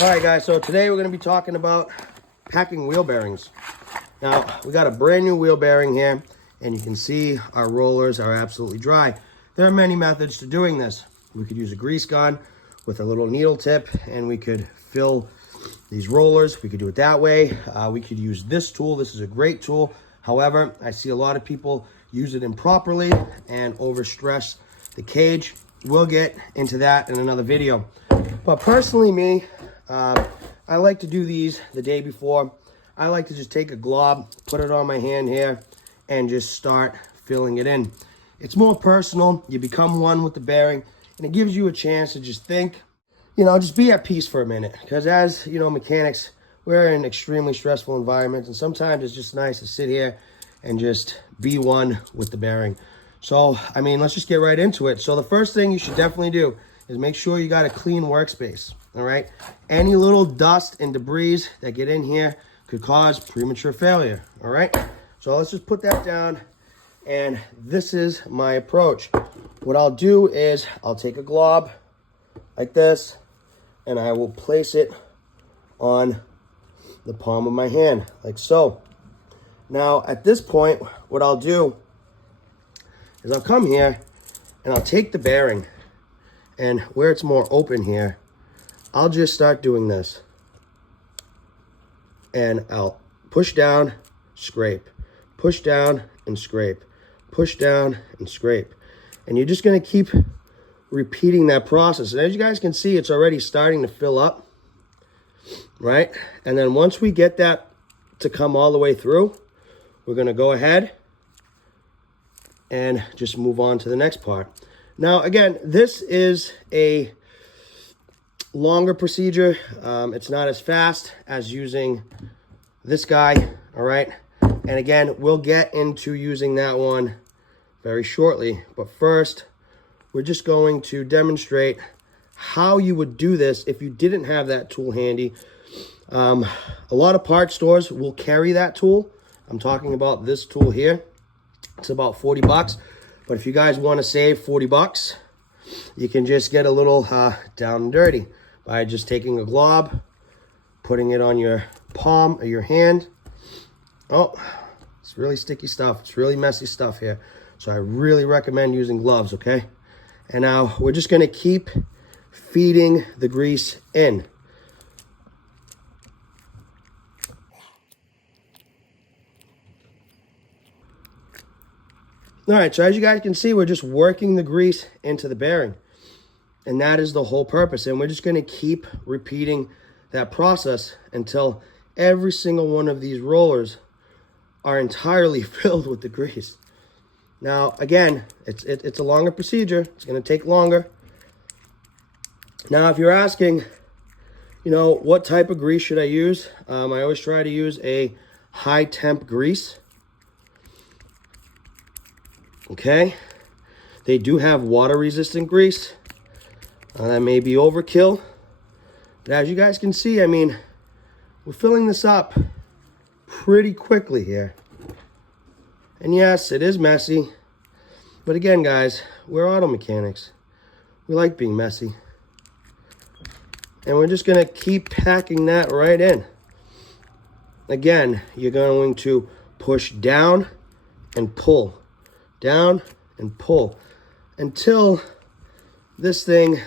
All right, guys, so today we're going to be talking about packing wheel bearings. Now, we got a brand new wheel bearing here, and you can see our rollers are absolutely dry. There are many methods to doing this. We could use a grease gun with a little needle tip, and we could fill these rollers. We could do it that way. We could use this tool. This is a great tool. However, I see a lot of people use it improperly and overstress the cage. We'll get into that in another video. But personally, me, I like to do these the day before. I like to just take a glob, put it on my hand here, and just start filling it in. It's more personal. You become one with the bearing, and it gives you a chance to just think, just be at peace for a minute. Because as, mechanics, we're in extremely stressful environments, and sometimes it's just nice to sit here and just be one with the bearing. So, let's just get right into it. So the first thing you should definitely do is make sure you got a clean workspace, all right? Any little dust and debris that get in here could cause premature failure, all right? So let's just put that down, and this is my approach. What I'll do is I'll take a glob like this, and I will place it on the palm of my hand, like so. Now, at this point, what I'll do is I'll come here, and I'll take the bearing, and where it's more open here, I'll just start doing this. And I'll push down, scrape, push down and scrape, push down and scrape. And you're just gonna keep repeating that process. And as you guys can see, it's already starting to fill up, right? And then once we get that to come all the way through, we're gonna go ahead and just move on to the next part. Now, again, this is a longer procedure. It's not as fast as using this guy, all right? And again, we'll get into using that one very shortly. But first, we're just going to demonstrate how you would do this if you didn't have that tool handy. A lot of part stores will carry that tool. I'm talking about this tool here. It's about 40 bucks. But if you guys want to save 40 bucks, you can just get a little down and dirty by just taking a glob, putting it on your palm of your hand. Oh, it's really sticky stuff. It's really messy stuff here. So I really recommend using gloves, okay? And now we're just going to keep feeding the grease in. All right, so as you guys can see, we're just working the grease into the bearing. And that is the whole purpose. And we're just going to keep repeating that process until every single one of these rollers are entirely filled with the grease. Now, again, it's a longer procedure. It's going to take longer. Now, if you're asking, what type of grease should I use? I always try to use a high temp grease. Okay, they do have water resistant grease. That may be overkill. But as you guys can see, we're filling this up pretty quickly here. And yes, it is messy. But again, guys, we're auto mechanics. We like being messy. And we're just going to keep packing that right in. Again, you're going to push down and pull. Down and pull until this thing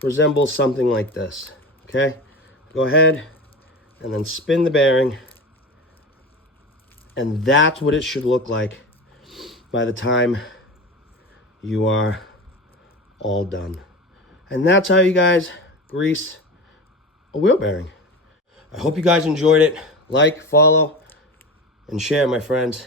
resembles something like this, okay? Go ahead and then spin the bearing, and that's what it should look like by the time you are all done. And that's how you guys grease a wheel bearing. I hope you guys enjoyed it. Like, follow, and share, my friends.